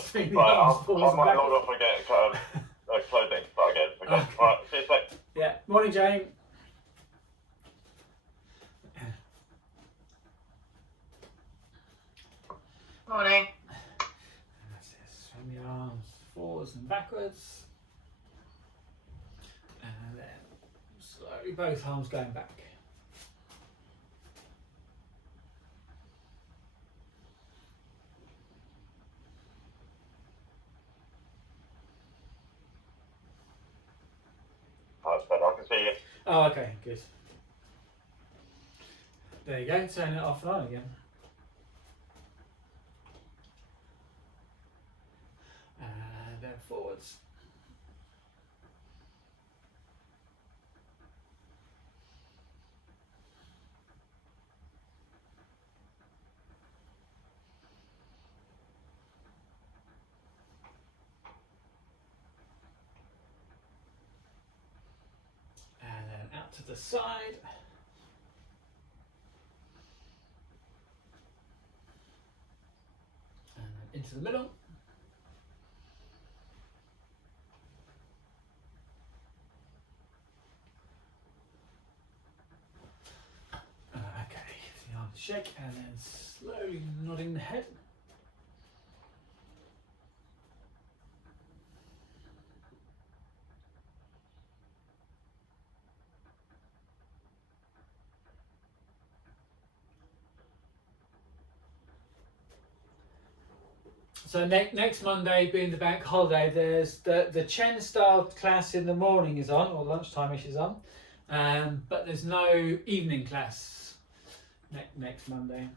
Swing the Right, arms I forwards and might backwards. log off and get clothing. Start again. Okay. Okay. Right, see you later. Yeah. Morning, Jane. Morning. That's it. Swing the arms forwards and backwards. And then slowly both arms going back. Oh, it's better. I can see you. Oh, okay, good. There you go, turn it off and on again. And then forwards. And then out to the side. And then into the middle. Okay, the arms shake and then slowly nodding the head. So next Monday, being the bank holiday, there's the Chen style class in the morning is on, or lunchtime-ish is on, but there's no evening class next Monday.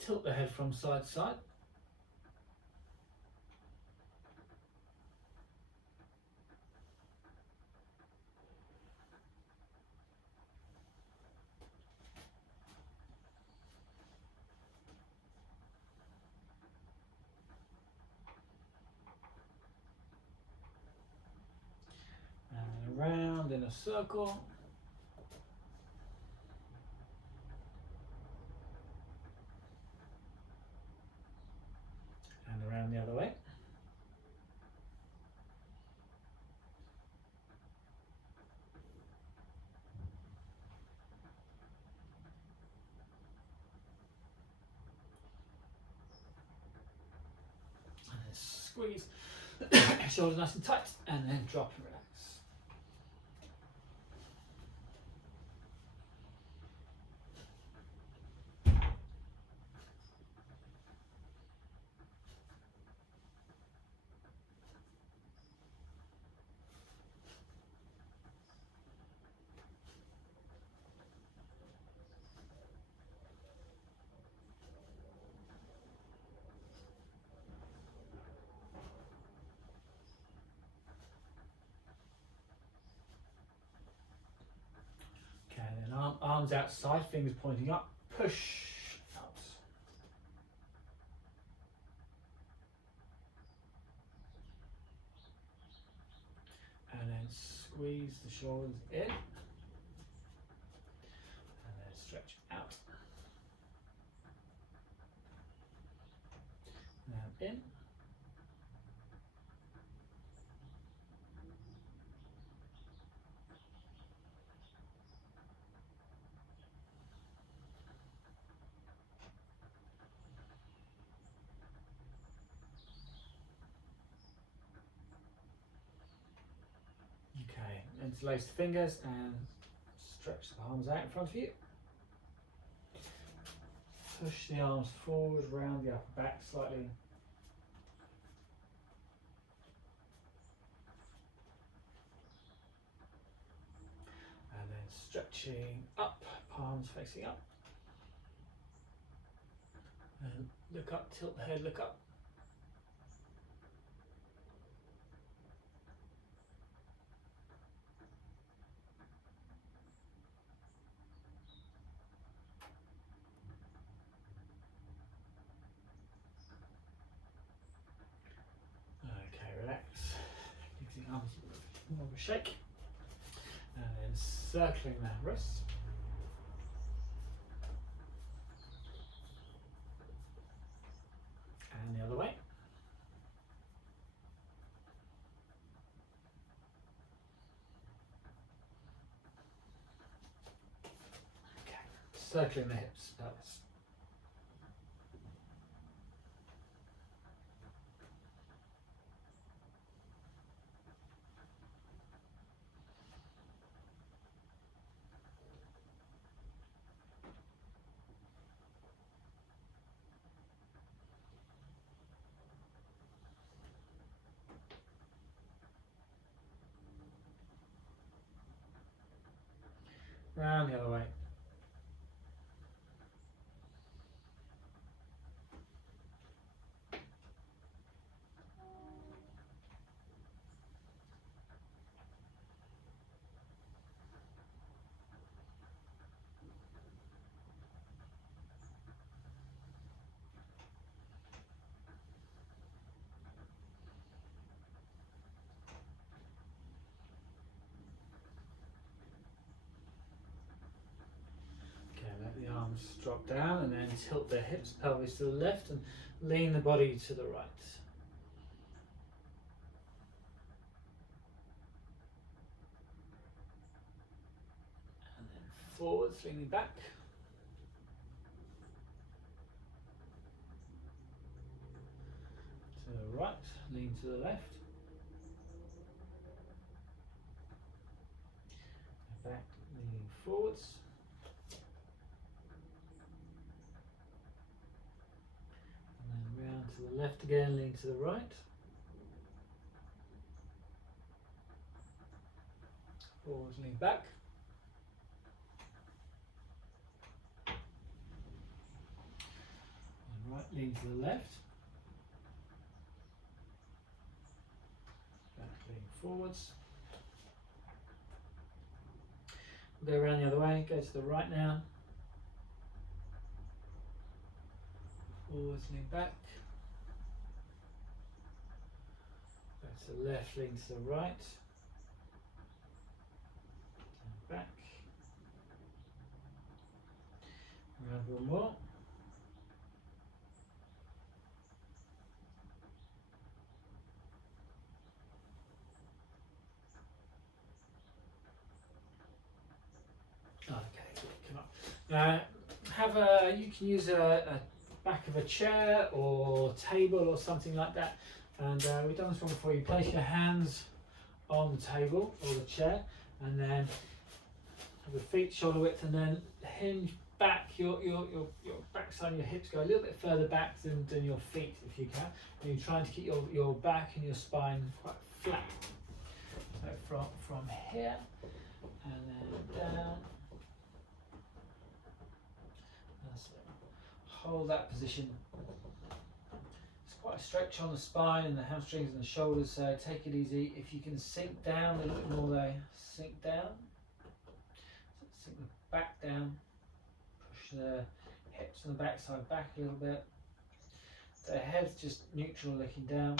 Tilt the head from side to side. And around in a circle. And around the other way. And then squeeze shoulders nice and tight, and then drop and relax. Okay, then arms outside, fingers pointing up, push out. And then squeeze the shoulders in. And then stretch out. Now in. Okay, interlace the fingers and stretch the arms out in front of you. Push the arms forward, round the upper back slightly. And then stretching up, palms facing up. And look up, tilt the head, look up. Okay, relax. Keep the arms More of a shake. And then circling the wrists. And the other way. Okay, circling the hips, pelvis. Round the other way. Let the arms drop down and then tilt the hips, pelvis to the left and lean the body to the right. And then forwards, leaning back. To the right, lean to the left. Back, leaning forwards. Round to the left again, lean to the right. Forwards, lean back. And right, lean to the left. Back, lean forwards. Go around the other way, go to the right now. Forwards, lean back. Back to the left, lean to the right. And back. Round one more. Okay, come up. You can use a back of a chair or table or something like that, and we've done this one before. You place your hands on the table or the chair and then have the feet shoulder width, and then hinge back your backside and your hips go a little bit further back than your feet if you can, and you're trying to keep your back and your spine quite flat. So from here and then down. Hold that position. It's quite a stretch on the spine and the hamstrings and the shoulders, so take it easy. If you can sink down a little bit more there, sink down. Sink the back down. Push the hips and the backside back a little bit. The head's just neutral looking down.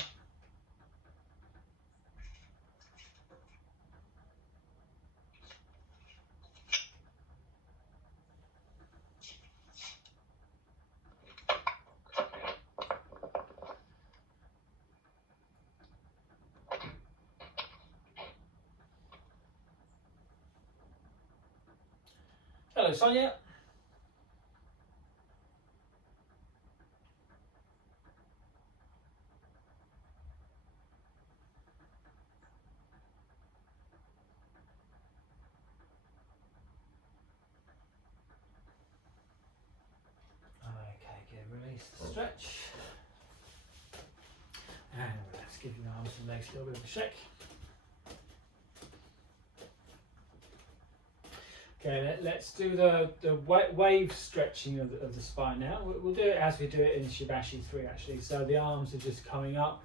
Hello, Sonia. Okay, good. Release the stretch. And relax. Give your arms and legs a little bit of a shake. Okay, let's do the wave stretching of the spine now. We'll do it as we do it in Shibashi 3 actually. So the arms are just coming up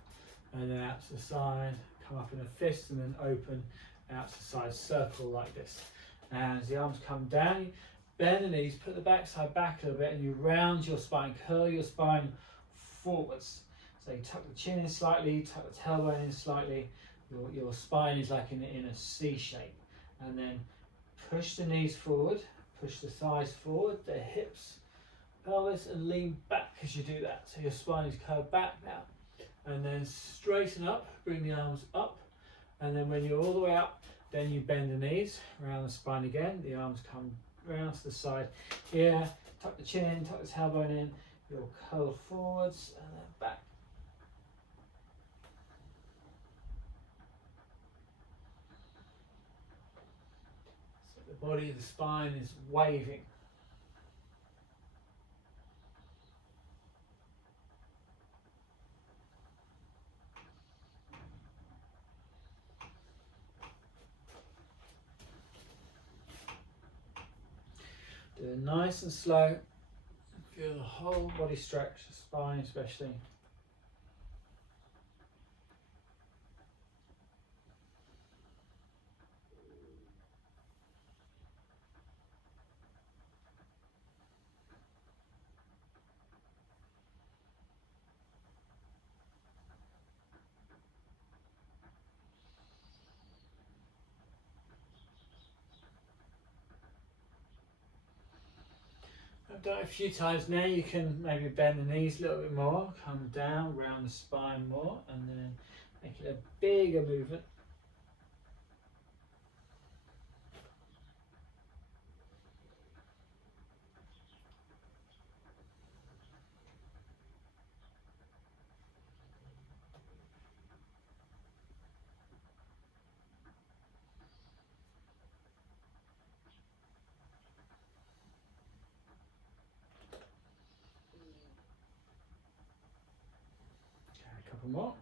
and then out to the side, come up in a fist and then open out to the side, circle like this. And as the arms come down, bend the knees, put the backside back a little bit and you round your spine, curl your spine forwards. So you tuck the chin in slightly, tuck the tailbone in slightly, your spine is like in a C shape, and then push the knees forward, push the thighs forward, the hips, pelvis, and lean back as you do that. So your spine is curved back now, and then straighten up, bring the arms up, and then when you're all the way up, then you bend the knees around the spine again. The arms come round to the side here. Tuck the chin, tuck the tailbone in. You'll curl forwards and then back. So the body of the spine is waving. Do it nice and slow. Feel the whole body stretch, the spine especially. I've done it a few times now. You can maybe bend the knees a little bit more, come down, round the spine more, and then make it a bigger movement. Okay, a couple more.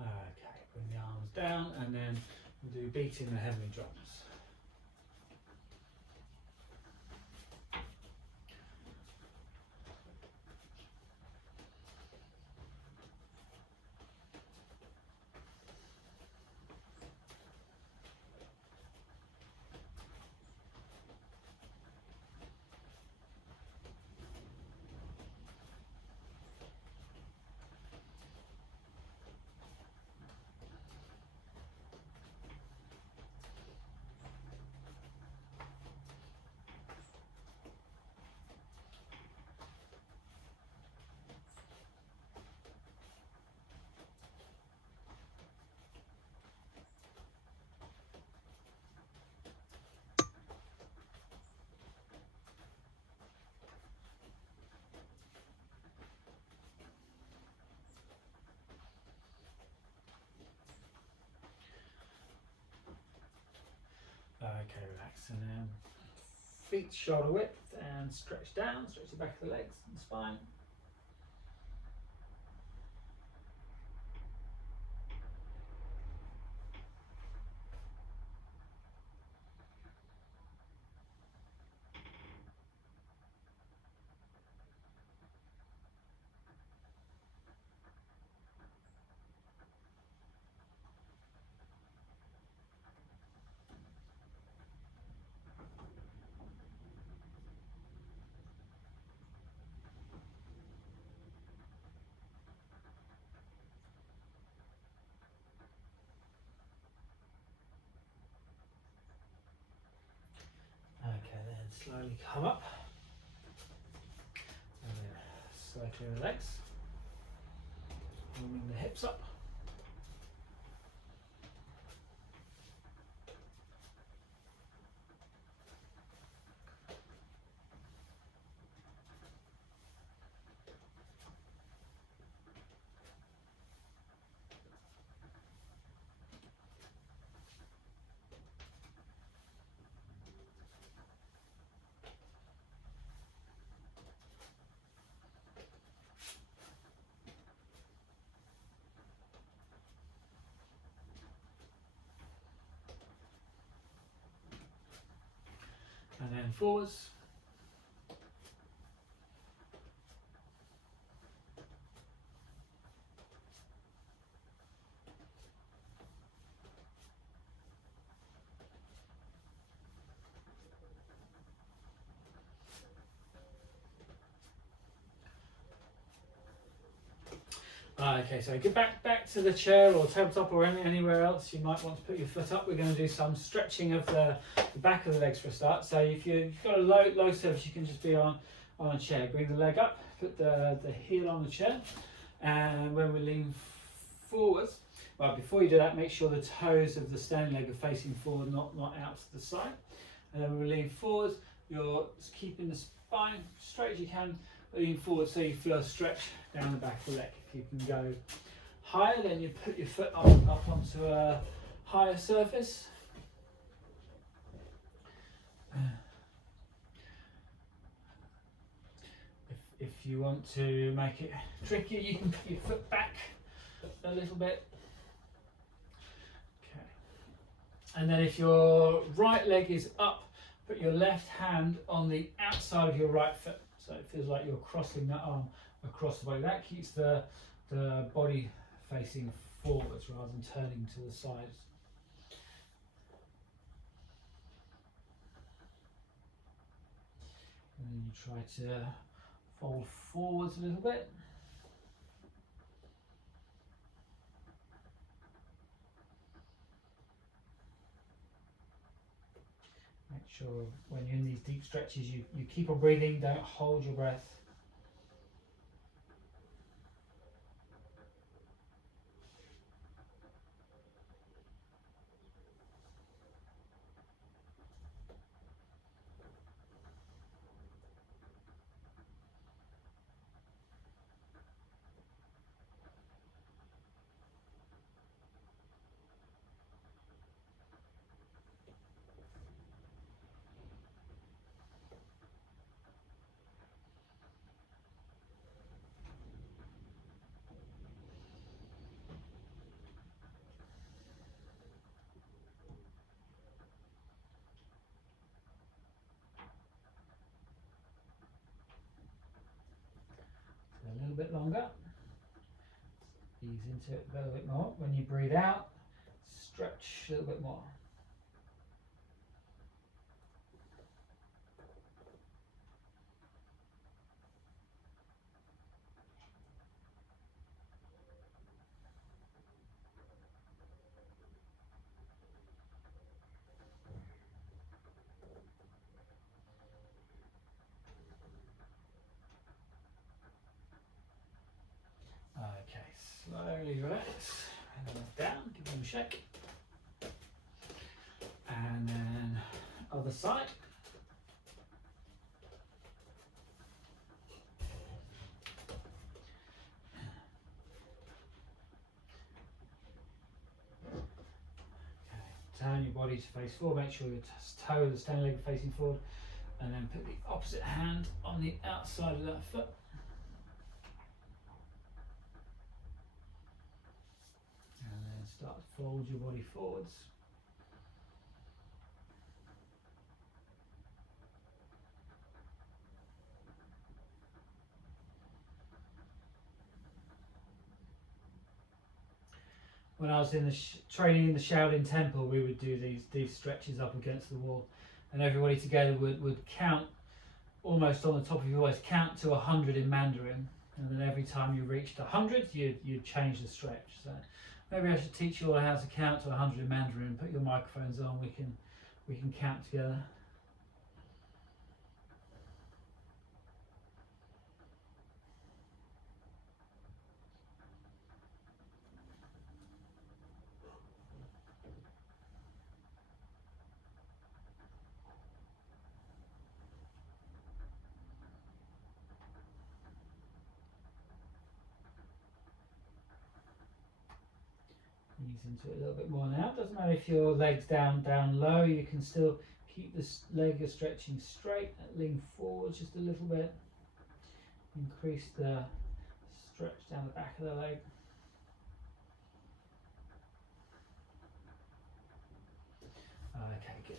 Okay, bring the arms down, and then we'll do beating the heavenly drums. Okay, relax, and then feet shoulder width and stretch down, stretch the back of the legs and spine. Okay, then slowly come up, and then circling the legs, warming the hips up. And then forwards. Okay, so get back to the chair or tabletop or anywhere else you might want to put your foot up. We're going to do some stretching of the back of the legs for a start. So if you've got a low surface, you can just be on a chair. Bring the leg up, put the heel on the chair, and when we lean forwards, well, before you do that, make sure the toes of the standing leg are facing forward, not out to the side. And then when we lean forwards, you're just keeping the spine straight as you can, lean forward so you feel a stretch down the back of the leg. If you can go higher, then you put your foot up onto a higher surface. If you want to make it trickier, you can put your foot back a little bit. Okay. And then if your right leg is up, put your left hand on the outside of your right foot. So it feels like you're crossing that arm across the body. That keeps the body facing forwards rather than turning to the sides. And then you try to fold forwards a little bit. Make sure when you're in these deep stretches you keep on breathing, don't hold your breath. A little bit longer. Ease into it a little bit more. When you breathe out, stretch a little bit more. Okay, slowly relax, and then down, give them a shake. And then other side. Okay, turn your body to face forward, make sure your toe of the standing leg facing forward, and then put the opposite hand on the outside of that foot. Start to fold your body forwards. When I was in the training in the Shaolin Temple, we would do these stretches up against the wall, and everybody together would count almost on the top of your voice, count to 100 in Mandarin, and then every time you reached 100, you'd change the stretch. So maybe I should teach you all how to count to 100 in Mandarin. Put your microphones on. We can count together. Ease into it a little bit more now. Doesn't matter if your leg's down low, you can still keep this leg stretching straight, lean forward just a little bit. Increase the stretch down the back of the leg. Okay, good.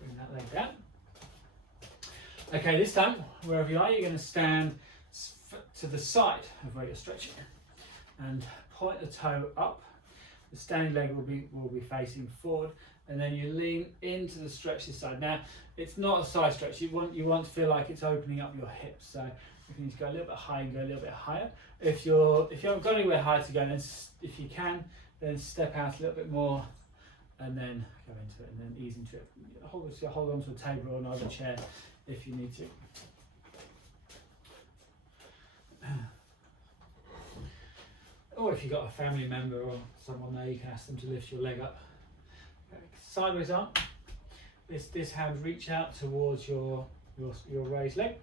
Bring that leg down. Okay, this time, wherever you are, you're going to stand to the side of where you're stretching and point the toe up. The standing leg will be facing forward, and then you lean into the stretch this side. Now, it's not a side stretch. You want to feel like it's opening up your hips. So If you need to go a little bit higher, go a little bit higher. If you haven't got anywhere higher to go, then if you can, then step out a little bit more, and then go into it, and then ease into it. Hold on to a table or another chair if you need to. Or if you've got a family member or someone there, you can ask them to lift your leg up. Sideways arm. This hand reach out towards your raised leg.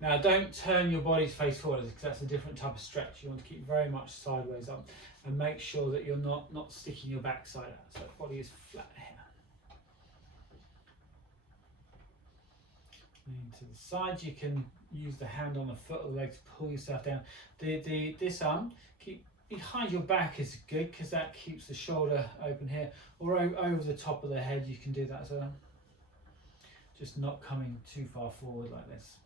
Now don't turn your body's face forward because that's a different type of stretch. You want to keep very much sideways up and make sure that you're not sticking your backside out. So the body is flat here. Lean to the side. You can use the hand on the foot or the leg to pull yourself down. This arm, keep behind your back is good because that keeps the shoulder open here, or over the top of the head. You can do that as well. Just not coming too far forward like this.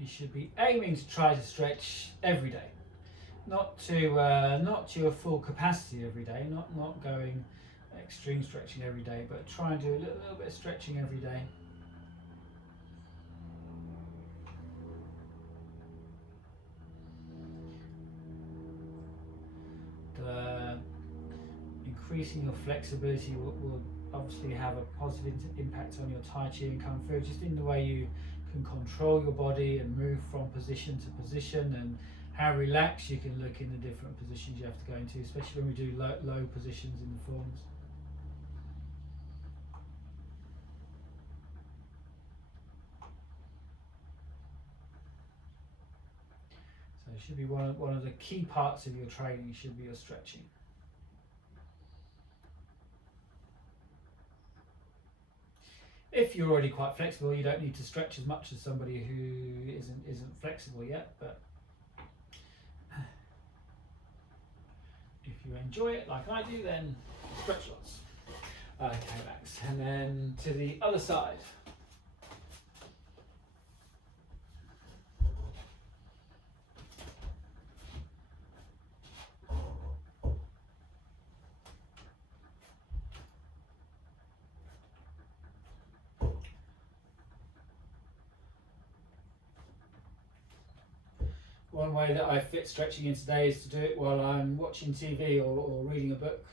You should be aiming to try to stretch every day, not to your full capacity every day, not going extreme stretching every day, but try and do a little bit of stretching every day. Increasing your flexibility will obviously have a positive impact on your Tai Chi and Kung Fu, just in the way you can control your body and move from position to position, and how relaxed you can look in the different positions you have to go into, especially when we do low positions in the forms. So it should be one of the key parts of your training should be your stretching. If you're already quite flexible, you don't need to stretch as much as somebody who isn't flexible yet, but if you enjoy it like I do, then stretch lots. Okay, Max, and then to the other side. One way that I fit stretching in today is to do it while I'm watching TV or reading a book.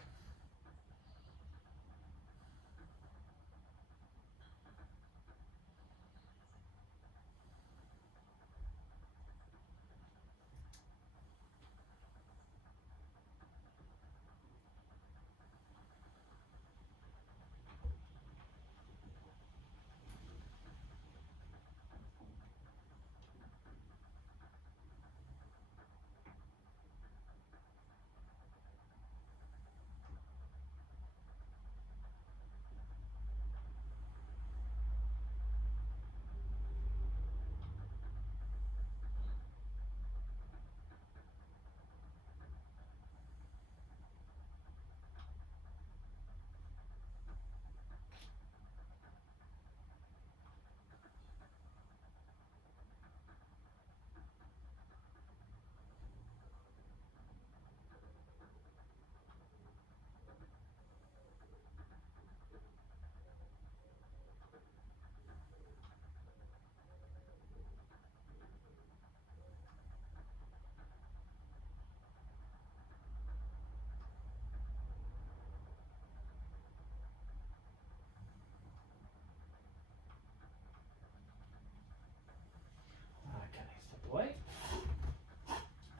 Away.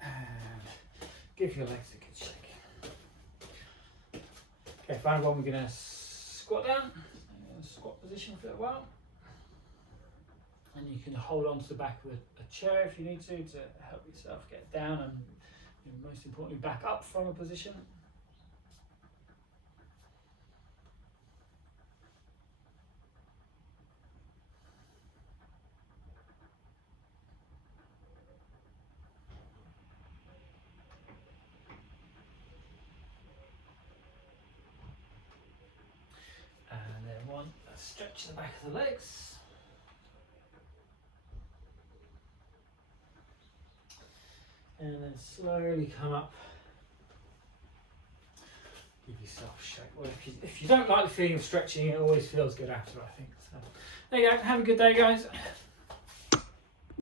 And give your legs a good shake. Okay, final one, we're going to squat down, squat position for a while. And you you can hold on to the back of a chair if you need to help yourself get down and most importantly back up from a position. And then one, stretch the back of the legs. And then slowly come up. Give yourself a shake. Well, if you don't like the feeling of stretching, it always feels good after, I think. So, there you go. Have a good day, guys.